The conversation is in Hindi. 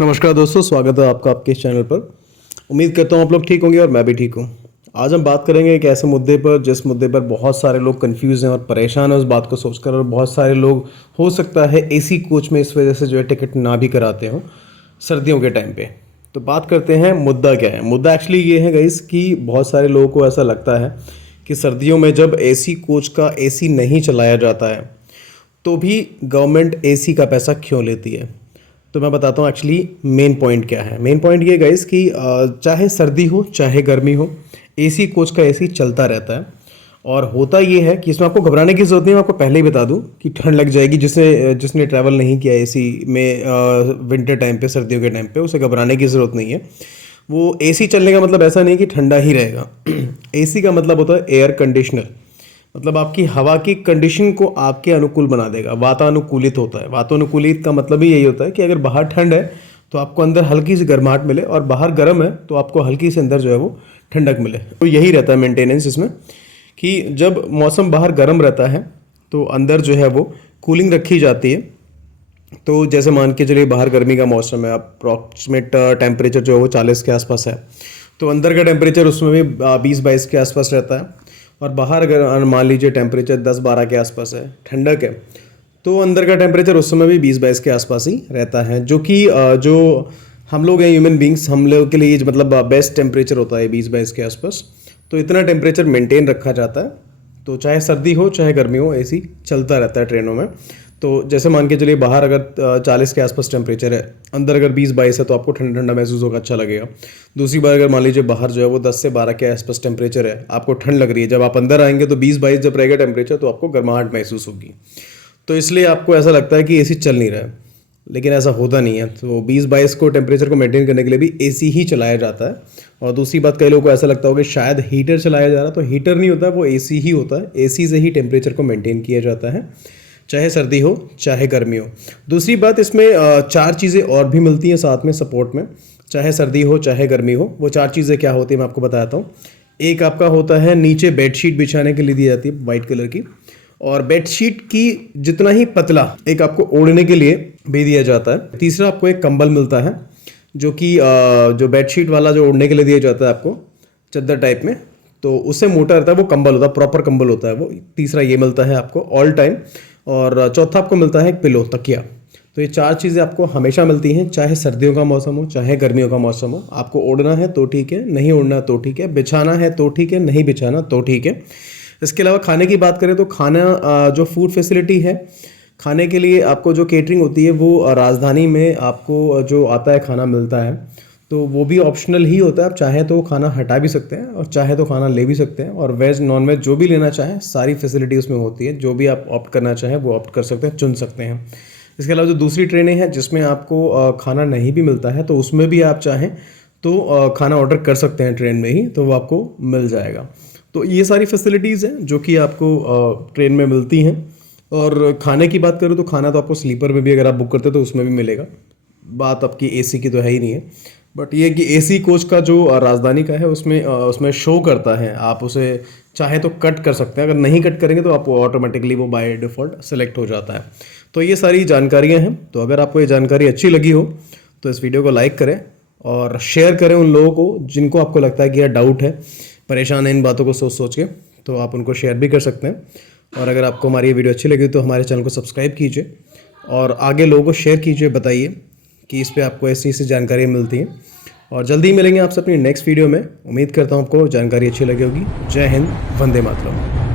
नमस्कार दोस्तों, स्वागत है आपका आपके इस चैनल पर। उम्मीद करता हूँ आप लोग ठीक होंगे और मैं भी ठीक हूँ। आज हम बात करेंगे एक ऐसे मुद्दे पर जिस मुद्दे पर बहुत सारे लोग कंफ्यूज हैं और परेशान हैं उस बात को सोचकर, और बहुत सारे लोग हो सकता है एसी कोच में इस वजह से जो है टिकट ना भी कराते हों सर्दियों के टाइम पे। तो बात करते हैं मुद्दा क्या है। मुद्दा एक्चुअली ये है गाइस कि बहुत सारे लोगों को ऐसा लगता है कि सर्दियों में जब एसी कोच का एसी नहीं चलाया जाता है तो भी गवर्नमेंट एसी का पैसा क्यों लेती है। तो मैं बताता हूँ एक्चुअली मेन पॉइंट क्या है। मेन पॉइंट ये गाइस कि चाहे सर्दी हो चाहे गर्मी हो, एसी कोच का एसी चलता रहता है। और होता ये है कि इसमें आपको घबराने की ज़रूरत नहीं है। मैं आपको पहले ही बता दूं कि ठंड लग जाएगी। जिसने ट्रैवल नहीं किया एसी में विंटर टाइम पे, सर्दियों के टाइम पे, उसे घबराने की ज़रूरत नहीं है। वो एसी चलने का मतलब ऐसा नहीं कि ठंडा ही रहेगा। एसी का मतलब होता है एयर कंडीशनर, मतलब आपकी हवा की कंडीशन को आपके अनुकूल बना देगा। वातानुकूलित होता है। वातानुकूलित का मतलब ही यही होता है कि अगर बाहर ठंड है तो आपको अंदर हल्की सी गर्माहट मिले, और बाहर गर्म है तो आपको हल्की सी अंदर जो है वो ठंडक मिले। तो यही रहता है मेंटेनेंस इसमें, कि जब मौसम बाहर गर्म रहता है तो अंदर जो है वो कूलिंग रखी जाती है। तो जैसे मान के चलिए बाहर गर्मी का मौसम है, अप्रॉक्सीमेट टेम्परेचर जो है वो 40 के आसपास है, तो अंदर का टेम्परेचर उसमें भी 20-22 के आसपास रहता है। और बाहर अगर मान लीजिए टेम्परेचर 10-12 के आसपास है, ठंडक है, तो अंदर का टेम्परेचर उस समय भी 20-22 के आसपास ही रहता है। जो कि जो हम लोग हैं ह्यूमन बींग्स, हम लोग के लिए मतलब बेस्ट टेम्परेचर होता है 20-22 के आसपास। तो इतना टेम्परेचर मेंटेन रखा जाता है। तो चाहे सर्दी हो चाहे गर्मी हो, एसी चलता रहता है ट्रेनों में। तो जैसे मान के चलिए बाहर अगर 40 के आसपास टेम्परेचर है, अंदर अगर 20-22 है, तो आपको ठंडा ठंडा महसूस होगा, अच्छा लगेगा। दूसरी बार अगर मान लीजिए बाहर जो है वो 10 से 12 के आसपास टेम्परेचर है, आपको ठंड लग रही है, जब आप अंदर आएंगे तो 20-22 जब रहेगा टेम्परेचर तो आपको गर्माहट महसूस होगी। तो इसलिए आपको ऐसा लगता है कि एसी चल नहीं रहा है, लेकिन ऐसा होता नहीं है। तो 20-22 को टेम्परेचर को मेंटेन करने के लिए भी एसी ही चलाया जाता है। और दूसरी बात, कई लोगों को ऐसा लगता होगा कि शायद हीटर चलाया जा रहा है, तो हीटर नहीं होता, वो एसी ही होता है। एसी से ही टेम्परेचर को मेंटेन किया जाता है, चाहे सर्दी हो चाहे गर्मी हो। दूसरी बात, इसमें 4 चीज़ें और भी मिलती हैं साथ में सपोर्ट में, चाहे सर्दी हो चाहे गर्मी हो। वो 4 चीज़ें क्या होती है मैं आपको बताता हूँ। एक आपका होता है नीचे बेडशीट बिछाने के लिए दी जाती है वाइट कलर की, और बेडशीट की जितना ही पतला एक आपको ओढ़ने के लिए भी दिया जाता है। तीसरा, आपको एक कंबल मिलता है जो कि जो बेडशीट वाला जो ओढ़ने के लिए दिया जाता है आपको चद्दर टाइप में, तो उससे मोटा रहता है, वो कंबल होता है, प्रॉपर कंबल होता है वो। तीसरा ये मिलता है आपको ऑल टाइम। और चौथा आपको मिलता है एक पिलो, तकिया। तो ये 4 चीज़ें आपको हमेशा मिलती हैं, चाहे सर्दियों का मौसम हो चाहे गर्मियों का मौसम हो। आपको ओढ़ना है तो ठीक है, नहीं ओढ़ना तो ठीक है, बिछाना है तो ठीक है, नहीं बिछाना तो ठीक है। इसके अलावा खाने की बात करें तो खाना, जो फूड फैसिलिटी है खाने के लिए, आपको जो केटरिंग होती है वो राजधानी में आपको जो आता है खाना मिलता है, तो वो भी ऑप्शनल ही होता है। आप चाहे तो खाना हटा भी सकते हैं और चाहे तो खाना ले भी सकते हैं। और वेज नॉन वेज जो भी लेना चाहें सारी फैसिलिटी उसमें होती है। जो भी आप ऑप्ट करना चाहें वो ऑप्ट कर सकते हैं, चुन सकते हैं। इसके अलावा जो दूसरी ट्रेनें हैं जिसमें आपको खाना नहीं भी मिलता है, तो उसमें भी आप चाहें तो खाना ऑर्डर कर सकते हैं ट्रेन में ही, तो वो आपको मिल जाएगा। तो ये सारी फैसिलिटीज़ हैं जो कि आपको ट्रेन में मिलती हैं। और खाने की बात करूँ तो खाना तो आपको स्लीपर में भी अगर आप बुक करते हो तो उसमें भी मिलेगा। बात आपकी एसी की तो है ही नहीं है। बट ये कि एसी कोच का जो राजधानी का है उसमें शो करता है, आप उसे चाहे तो कट कर सकते हैं। अगर नहीं कट करेंगे तो आपको ऑटोमेटिकली वो बाय डिफ़ॉल्ट सेलेक्ट हो जाता है। तो ये सारी जानकारियाँ हैं। तो अगर आपको ये जानकारी अच्छी लगी हो तो इस वीडियो को लाइक करें और शेयर करें उन लोगों को जिनको आपको लगता है कि यार डाउट है, परेशान है इन बातों को सोच सोच के, तो आप उनको शेयर भी कर सकते हैं। और अगर आपको हमारी ये वीडियो अच्छी लगी तो हमारे चैनल को सब्सक्राइब कीजिए और आगे लोगों को शेयर कीजिए, बताइए कि इस पे आपको ऐसी जानकारी मिलती है। और जल्दी ही मिलेंगे आपसे अपनी नेक्स्ट वीडियो में। उम्मीद करता हूँ आपको जानकारी अच्छी लगी होगी। जय हिंद, वंदे मातरम।